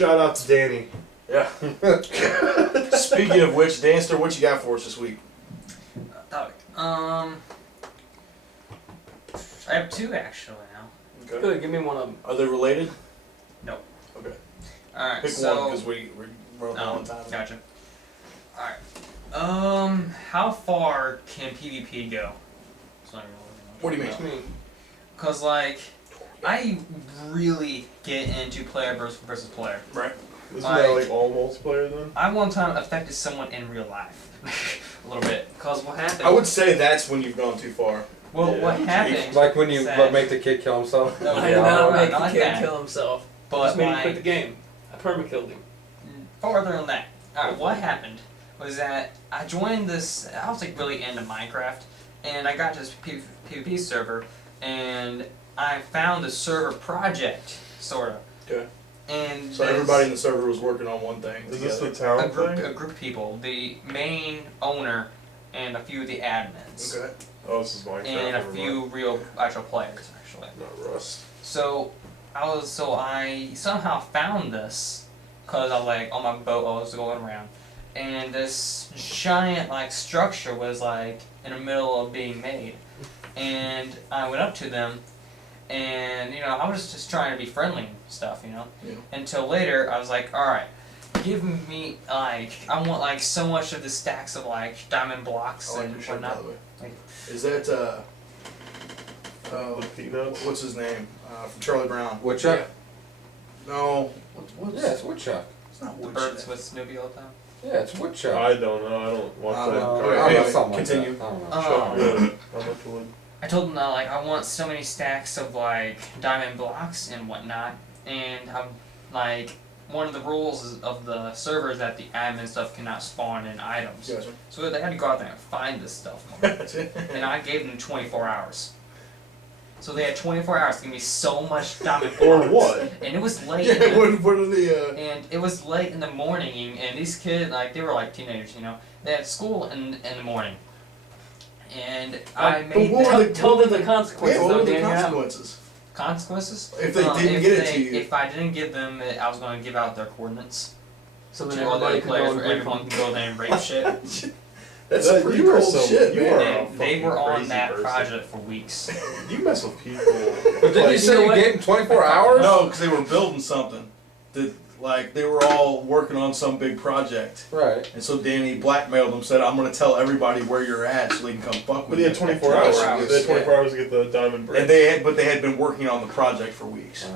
Shout out to Danny. Yeah. Speaking of which, Danster, what you got for us this week? I have two actually now. Okay. Good, give me one of them. Are they related? No. Okay. Alright, Pick so... one because we're running low on time. Gotcha. Alright. How far can PvP go? What do you mean? Because, like, I really get into player versus player. Right. Isn't that like all multiplayer then? I one time affected someone in real life. A little bit. Because what happened... I would say that's when you've gone too far. Well, Yeah. what happened... Like when you make the kid kill himself? No, I did not make not the kid that. kill himself. But, Just made him like, quit the game. I perma-killed him. farther than that. Alright, what happened was that I joined this... I was, like, really into Minecraft. And I got to this PvP server. And I found the server project, sort of. Okay. And So everybody in the server was working on one thing. Is this together. the town a group thing? of people, the main owner and a few of the admins, Okay. Oh, this is Minecraft. and a never few mind. real actual players actually. Not Rust. So I somehow found this because I was like on my boat. I was going around, and this giant like structure was like in the middle of being made, and I went up to them. And, you know, I was just trying to be friendly and stuff, you know? Yeah. Until later, I was like, alright, give me, like, I want, like, so much of the stacks of, like, diamond blocks I like and your shirt, by whatnot. the way. Like, Is that, The Peanuts? what's his name? From Charlie Brown. Woodchuck? No. Yeah, it's Woodchuck. It's not the Woodchuck. birds with Snoopy all the time. Yeah, it's Woodchuck. I don't know. I don't want that. Okay, I don't know, anyway, something continue. like that. I don't know. Chuck wood. How much wood? I told them that, like, I want so many stacks of, like, diamond blocks and whatnot. And I'm, like, one of the rules of the server is that the admin stuff cannot spawn in items. Gotcha. So they had to go out there and find this stuff. And I gave them 24 hours. So they had 24 hours to give me so much diamond blocks. Or what? And it was late. Yeah, what are the, And it was late in the morning, and these kids, like, they were like teenagers, you know. They had school in the morning. And I made what were the- Tell them the yeah, consequences. what were the Danny. consequences? consequences. If they didn't get it to you. If I didn't give them it, I was going to give out their coordinates. So then To all the other everybody players could go where and everyone can go there and rape shit. That's some pretty cold shit, you man. are a And they fucking were on crazy that person. project for weeks. You mess with people. But did you say you gave him 24 hours? No, because they were building something. That, like, they were all working on some big project. Right. And so Danny blackmailed them, said, I'm going to tell everybody where you're at so they can come fuck with But he you. had 24 hours. 24 hours, They had 24 hours to get the diamond break. And they had been working on the project for weeks.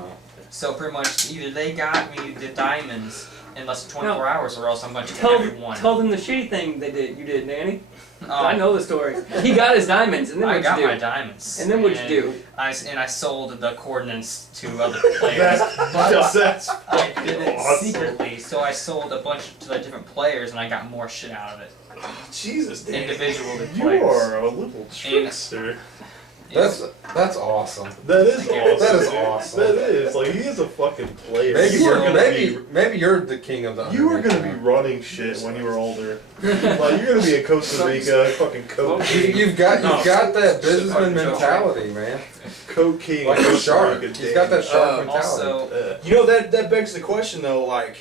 So pretty much either they got me the diamonds in less than 24 hours, or else I'm going to Tell everyone. them the shitty thing they did. You did, Danny. Um, I know the story. He got his diamonds, and then I what'd got you do? my diamonds. And then what'd you do? I sold the coordinates to other players. That's I did it awesome. secretly, so I sold a bunch to the different players, and I got more shit out of it. Oh, Jesus, Danny. Individually You players. are a little trickster. That's awesome. That is awesome. That is awesome. That is. Like, he is a fucking player. Maybe you are you're, gonna maybe you're the king of the. You were gonna be running shit when you were older. Like, you're gonna be in Costa Rica, fucking coke king. You've got that businessman mentality, man. Coke king. Like a Costa shark. Rica, He's got that damn. shark mentality. Also, You know, that begs the question, though, like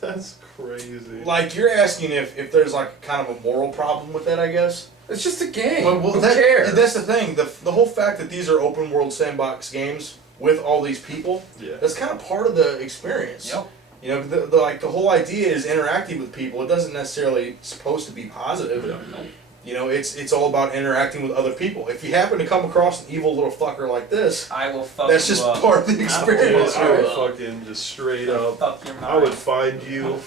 That's crazy. you're asking if there's, like, kind of a moral problem with that, I guess. It's just a game. Well, Who cares? That's the thing. The whole fact that these are open world sandbox games with all these people, Yeah. that's kind of part of the experience. yep. You know, the whole idea is interacting with people. It doesn't necessarily supposed to be positive. You know, it's all about interacting with other people. If you happen to come across an evil little fucker like this, I will fuck that's you just up. part of the Yeah, experience. I would Well. fucking just straight I'll up. fuck your mind. I would find you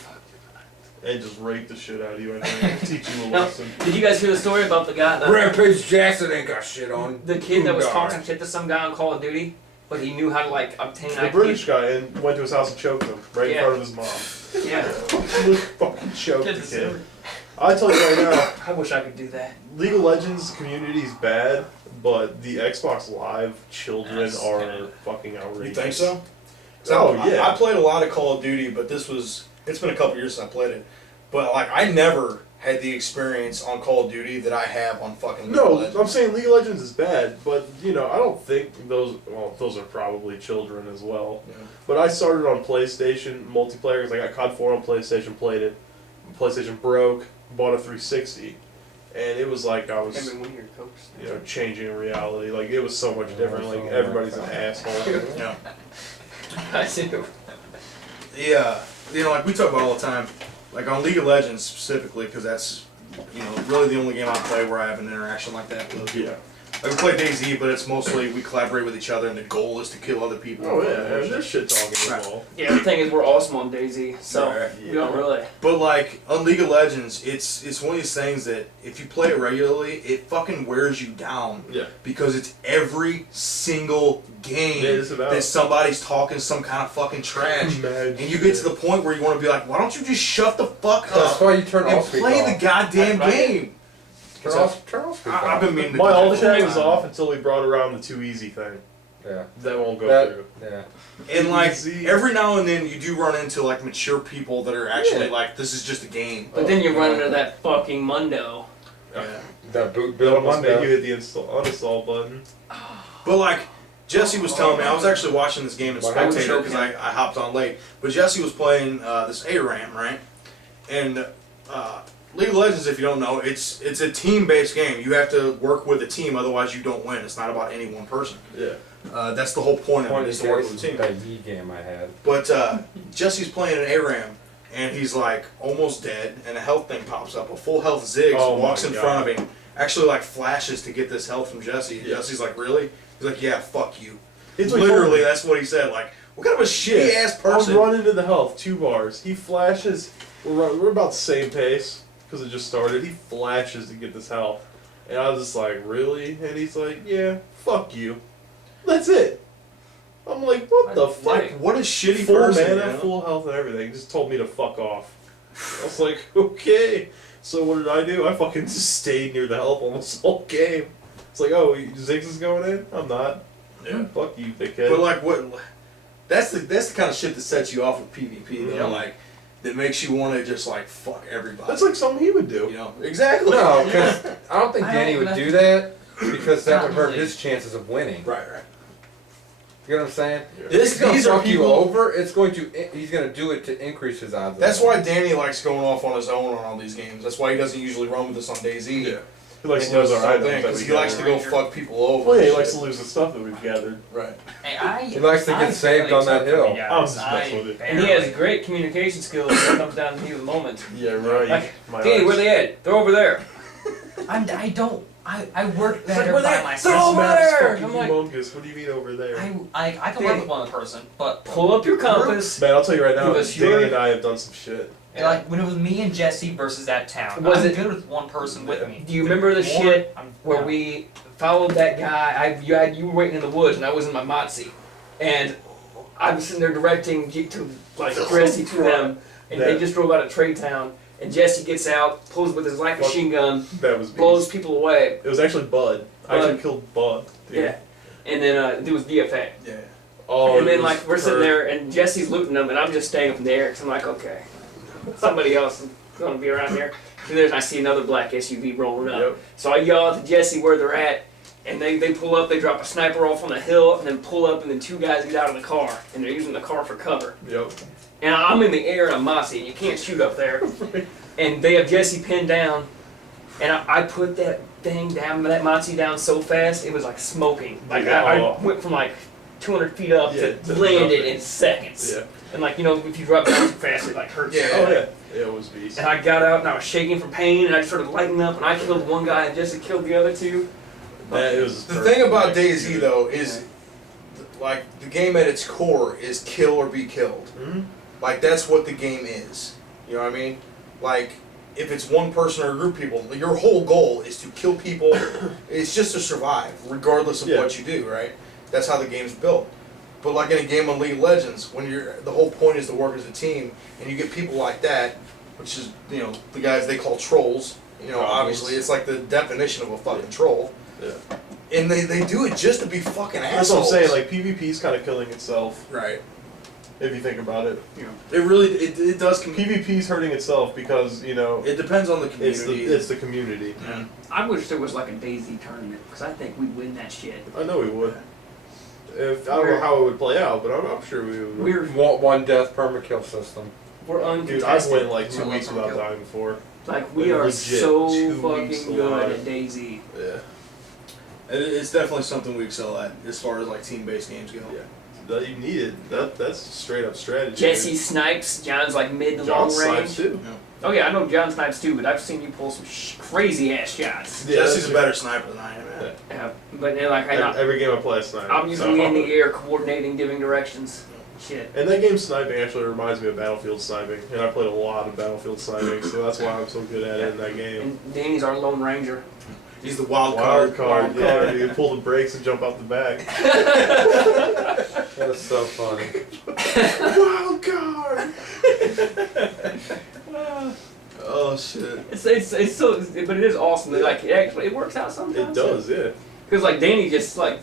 and just rape the shit out of you and teach you a Now, lesson. did you guys hear the story about the guy, Rampage Jackson ain't got shit on. the kid that was Who talking died? shit to some guy on Call of Duty, but he knew how to like obtain The IP? British guy and went to his house and choked him right in Yeah. front of his mom. Yeah. Fucking choked Kid the is kid. silly. I tell you right now, I wish I could do that. League of Legends community is bad, but the Xbox Live children That's are kinda- fucking outrageous. You think so? Oh, yeah. I played a lot of Call of Duty, but it's been a couple years since I played it. But like, I never had the experience on Call of Duty that I have on fucking League No, of Legends. I'm saying League of Legends is bad, but I don't think those. Well, those are probably children as well. Yeah. But I started on PlayStation multiplayer because I got COD 4 on PlayStation, played it. PlayStation broke, bought a 360, and it was like I was, One of your cokes. changing reality. Like it was so much different. Like everybody's an asshole. Yeah. I do. Yeah, like we talk about all the time, like on League of Legends specifically, because that's, really the only game I play where I have an interaction like that with other people. Yeah. Like we play DayZ, but it's mostly we collaborate with each other, and the goal is to kill other people. Oh yeah, and there's shit talking involved. Yeah, the thing is, we're awesome on DayZ, so Right. we don't really. But like on League of Legends, it's one of these things that if you play it regularly, it fucking wears you down. Yeah. Because it's every single game Yeah, it's about- that somebody's talking some kind of fucking trash, Mad and you get to shit. the point where you want to be like, why don't you just shut the fuck That's up why you turn and off speak play off. the goddamn Right. game? Turn off speak off. I've been meaning to My do that alt for a long chat was time. off until we brought around the too easy thing. Yeah. That won't go That, through. yeah. And like Easy. every now and then you do run into like mature people that are actually Yeah. like, this is just a game. But then you run into that fucking Mundo. Yeah. That boot It build almost Monday. made you hit the uninstall button. But like Jesse was telling me, I was actually watching this game in Well, spectator because I hopped on late. But Jesse was playing this ARAM, right? And League of Legends, if you don't know, it's a team-based game. You have to work with a team, otherwise you don't win. It's not about any one person. Yeah. That's the whole point of Point it, is to work with a team. that Yi game I had. But Jesse's playing an ARAM, and he's like almost dead, and a health thing pops up. A full health Ziggs Oh my walks in God. front of him, actually like flashes to get this health from Jesse. Yeah. Jesse's like, really? He's like, yeah, fuck you. It's like, Literally, that's what he said. Like, what kind of a shitty ass person? I'm running to the health, 2 bars. He flashes. We're about the same pace because it just started. He flashes to get this health, and I was just like, really? And he's like, yeah, fuck you. That's it. I'm like, what the fuck? Like, what a shitty Full person. mana, you know? full health, and everything. Just told me to fuck off. I was like, okay. So what did I do? I fucking just stayed near the help almost the whole game. It's like, oh, Ziggs is going in? I'm not. Yeah. Fuck you, dickhead. But like, what? That's the kind of shit that sets you off with PvP. You know, Mhm. like that makes you want to just like fuck everybody. That's like something he would do. you know, exactly. No, because I don't think I Danny don't would know. do that because that would hurt Probably. his chances of winning. Right. You know what I'm saying? This, He's gonna these are fuck you people. over. It's going to. He's going to do it to increase his odds. of That's winning. why Danny likes going off on his own on all these games. That's why he doesn't usually run with us on DayZ. Yeah. He likes And to lose does our his own items. thing, that 'cause we he likes to gather. go fuck people over. Well, yeah, he and likes shit. to lose the stuff that we've gathered. Right. Hey, He likes to get I'm saved fairly on that tough for hill. you guys. I'm just messing with it. And he has great communication skills when it comes down to the moment. Yeah, right. Like, My Danny, eyes. where they at? They're over there. I work better where by they- myself. they're over Map's there! fucking I'm like- humongous. What do you mean over there? I can work with one person, but Pull up your compass. Man, I'll tell you right now, Give us Danny your- and I have done some shit. like when it was me and Jesse versus that town, Was I'm it- good with one person with me. Do you remember the More, shit I'm where down. we followed that guy? You were waiting in the woods, and I was in my Motzi, and I was sitting there directing Geek to like Jesse to them, and they Yeah. just drove out of Trade Town, and Jesse gets out, pulls with his light machine gun, That was blows beast. people away. It was actually Bud. I actually Bud. killed Bud. Dude. Yeah, and then it was DFA. Yeah. Oh, And it then was like we're sitting there, and Jesse's looting them, and I'm just staying up in the air because I'm like, okay, somebody else is gonna be around here. And then I see another black SUV rolling up. Yep. So I yell out to Jesse where they're at, and they pull up, they drop a sniper off on the hill, and then pull up, and then 2 guys get out of the car, and they're using the car for cover. Yep. And I'm in the air, and I'm mossy, and you can't shoot up there. And they have Jesse pinned down, and I put that thing down, that Mossy down so fast, it was like smoking. Like I Oh. went from like 200 feet up Yeah, to to landed nothing. in seconds. Yeah. And like, if you drop down too fast, it like hurts. Yeah. Oh yeah. Yeah, it was beast. And I got out and I was shaking from pain and I started lighting up and I killed one guy and Jesse killed the other 2. That, it was The perfect thing about execution. DayZ though is, like, the game at its core is kill or be killed. Mhm. Like, that's what the game is. You know what I mean? Like, if it's one person or a group of people, your whole goal is to kill people. It's just to survive, regardless of Yeah. what you do, right? That's how the game's built. But like in a game of League of Legends, when the whole point is to work as a team, and you get people like that, which is, the guys they call trolls. Obviously, it's like the definition of a fucking troll. Yeah. And they do it just to be fucking That's assholes. what I'm saying. Like PvP's kind of killing itself. Right. If you think about it, It really it does. PvP's hurting itself because It depends on the community. it's the community. Yeah. I wish there was like a Daisy tournament because I think we'd win that shit. I know we would. If I don't know how it would play out, but I'm sure we would. We're One death permakill system. Dude, I've uncontested. went like 2 Well, weeks that's without okay. dying before. Like we like, are legit, so 2 fucking weeks good alive. at Daisy. Yeah. It's definitely something we excel at as far as like team-based games go. Yeah. That you need it. That's straight up strategy. Jesse snipes. John's like mid to John long range. snipes too. Oh yeah, I know John snipes too, but I've seen you pull some crazy ass shots. Yeah, Jesse's that's a better sniper than I am. Man. Yeah, but then, like Every game I play, I snipe. I'm usually in the air coordinating, giving directions. Shit. And that game sniping actually reminds me of Battlefield sniping, and I played a lot of Battlefield sniping, so that's why I'm so good at it in that game. And Danny's our lone ranger. He's the wild Wild card. card, yeah, you can pull the brakes and jump out the back. That is so funny. Wild card! Oh shit. It's so, but it is awesome. That, like it works out It sometimes. does, yeah. Because like Danny just like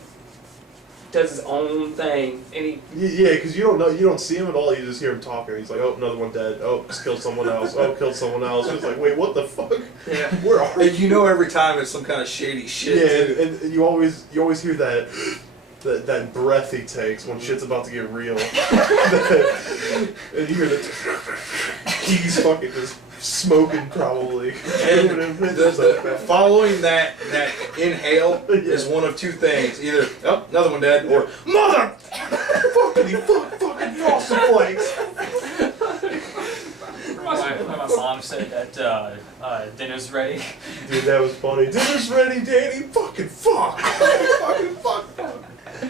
does his own thing, and he Yeah, because you don't see him at all. You just hear him talking. He's like, "Oh, another one dead. Oh, just killed someone else. Oh, killed someone else." It's like, wait, what the fuck? yeah. Where are And you know every time it's some kind of shady shit. Yeah, too. and you always hear that breath he takes when shit's about to get real. And you hear he's fucking just smoking probably. And following that inhale is one of two things: either another one dead, or mother. fucking frosted flakes. My mom said that dinner's ready. Dude, that was funny. Dinner's ready, Danny. Fucking fuck. Fucking fuck.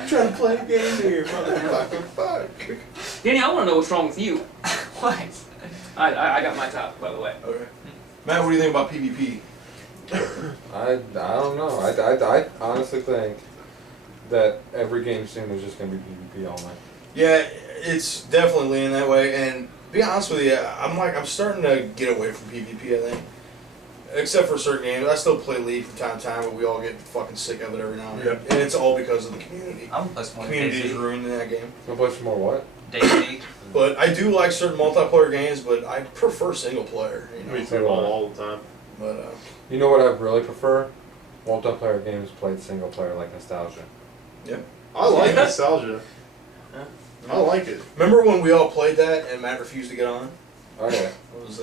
Trying to play a game here, motherfucking fuck. Danny, I want to know what's wrong with you. What? I got my top, by the way. Okay. Matt, what do you think about PvP? I don't know. I honestly think that every game soon is just going to be PvP all night. Yeah, it's definitely leaning that way. And to be honest with you, I'm starting to get away from PvP. I think, except for certain games, I still play League from time to time, but we all get fucking sick of it every now and then. Yeah. And it's all because of the community. I'm gonna play some more Community is Daisy. ruined in that game. Gonna play some more what? Daisy. But I do like certain multiplayer games, but I prefer single player. You know. Me too, all the time. But You know what I really prefer? Multiplayer games played single player like Nostalgia. I like nostalgia. Yeah. I like it. remember when we all played that and Matt refused to get on? Oh yeah. It was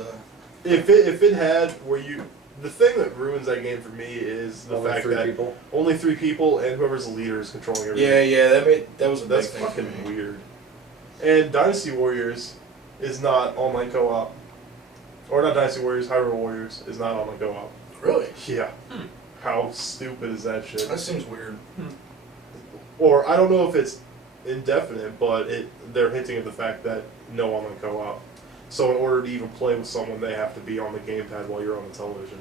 If it had where you, the thing that ruins that game for me is the Only fact 3 that people. only 3 people and whoever's the leader is controlling everything. that was a That's big thing for fucking me. weird. And Dynasty Warriors is not online co-op. Or not Dynasty Warriors, Hyrule Warriors is not online co-op. Really? Yeah. How stupid is that shit? That seems weird. Or I don't know if it's indefinite, but they're hinting at the fact that no online co-op. So in order to even play with someone, they have to be on the gamepad while you're on the television.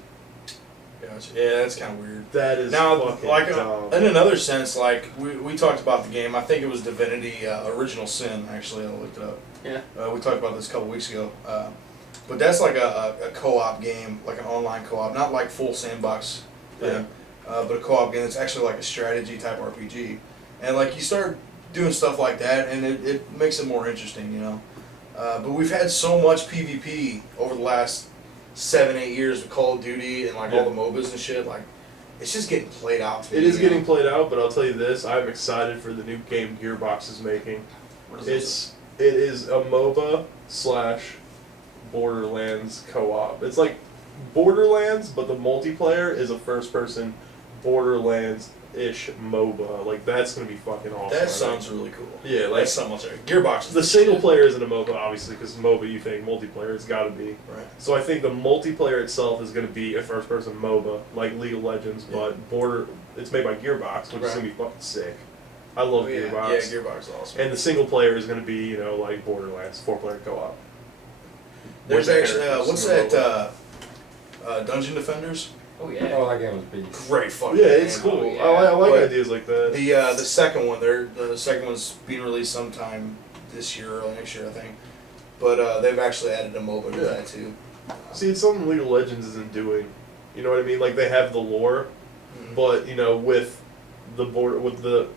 Gotcha. Yeah, that's kind of weird. That is Now, fucking like dumb. in another sense, like we talked about the game. I think it was Divinity Original Sin. Actually, I looked it up. Yeah. We talked about this a couple weeks ago. But that's like a co-op game, like an online co-op, not like full sandbox thing, but a co-op game that's actually like a strategy type RPG. And like you start doing stuff like that, and it makes it more interesting, you know. But we've had so much PvP over the last 7-8 years with Call of Duty and like all the MOBAs and shit. Like, it's just getting played out. To It me, is you getting know? played out, but I'll tell you this: I'm excited for the new game Gearbox is making. What is this? It is a MOBA / Borderlands co-op. It's like Borderlands, but the multiplayer is a first-person Borderlands-ish MOBA. Like that's gonna be fucking awesome. That sounds really cool. Yeah, like That's so much. Gearbox. Is the single shit. player isn't a MOBA, obviously, because MOBA you think multiplayer, it's got to be. Right. So I think the multiplayer itself is going to be a first-person MOBA, like League of Legends, but it's made by Gearbox, which is going to be fucking sick. I love Oh, yeah. Gearbox. Yeah, Gearbox is awesome. And the single player is going to be, like Borderlands, 4-player co-op. There's With the actually characters what's in the that? Dungeon Defenders. Oh yeah. Oh, that game was beast. Great fucking. Yeah, it's game. cool. yeah. I like But ideas like that. The second one, the second one's being released sometime this year or next year, I think. But they've actually added a MOBA to that too. See, it's something League of Legends isn't doing. You know what I mean? Like they have the lore, but with the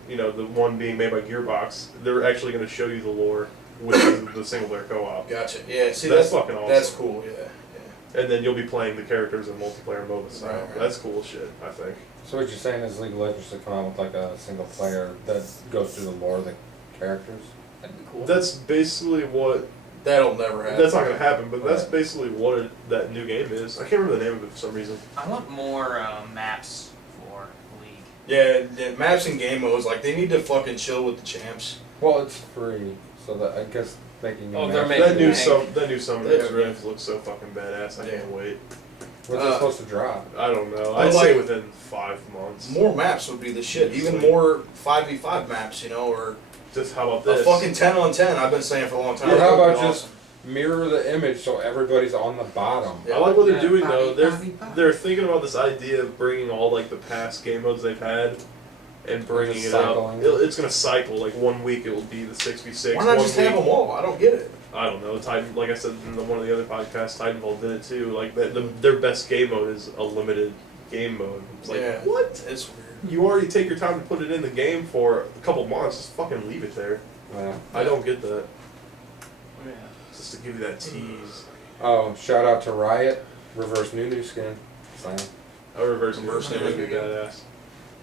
the one being made by Gearbox, they're actually going to show you the lore with the single player co-op. Gotcha. Yeah. See, That's fucking awesome. That's cool. Yeah. And then you'll be playing the characters in multiplayer mode style. Right. That's cool shit, I think. So what you're saying is League of Legends should come out with like a single player that goes through the lore of the characters? That'd be cool. That's basically what. That'll never happen. That's not gonna happen, but that's Right. basically what that new game is. I can't remember the name of it for some reason. I want more maps for League. Yeah, maps and game modes, like, they need to fucking chill with the champs. Well, it's free, so that I guess making. Oh, new they're maps- making That new Hank. that new Summoner Yeah. Rift looks so fucking badass. I can't wait. When's it supposed to drop? I don't know. I'd I'd say like- within 5 months. More maps would be the shit. Even Sweet. more 5v5 maps, you know, or Just how about a this? fucking 10 on 10. I've been saying for a long time. Yeah, how That would be about just awesome. mirror the image so everybody's on the bottom? Yeah. I like what they're Yeah, doing though. Bobby. They're thinking about this idea of bringing all like the past game modes they've had and bringing Just it up. cycling. It's gonna cycle. Like 1 week it will be the 6v6. Why not one just week, have them all? I don't get it. I don't know. Titan, like I said in one of the other podcasts, Titanfall did it too. Like their best game mode is a limited game mode. It's like Yeah. what? It's weird. You already take your time to put it in the game for a couple months. Just fucking leave it there. Yeah. I don't get that. Yeah. Just to give you that tease. Oh, shout out to Riot, reverse new skin. Slam. A reverse Reverse skin would be skin. badass.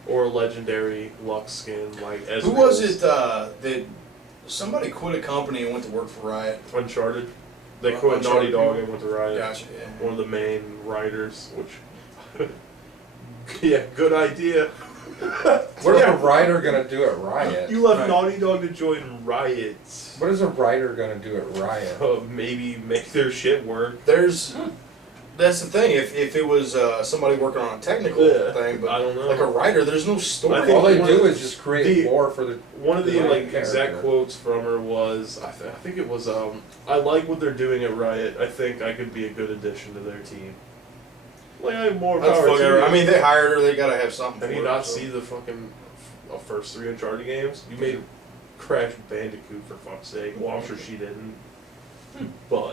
Or a legendary Lux skin like Ezreal's. Who was it that somebody quit a company and went to work for Riot? Uncharted. They Well, quit Uncharted Naughty Dog people? and went to Riot. Gotcha, yeah. One of the main writers, which yeah, good idea. What is a writer gonna do at Riot? You left Right. Naughty Dog to join Riot. What is a writer gonna do at Riot? Maybe make their shit work. That's the thing. If it was somebody working on a technical Yeah, thing, but I don't know. like a writer, there's no story. I think All they one do of is just create the- lore for the. One of the Right like exact character. quotes from her was, I think it was, I like what they're doing at Riot. I think I could be a good addition to their team. Like I have more That's power fucking. to you. I mean, they hired her. They gotta have something. Have for you her, not so. seen the fucking first 3 Uncharted games? You made Crash Bandicoot for fuck's sake. Well, I'm sure she didn't. But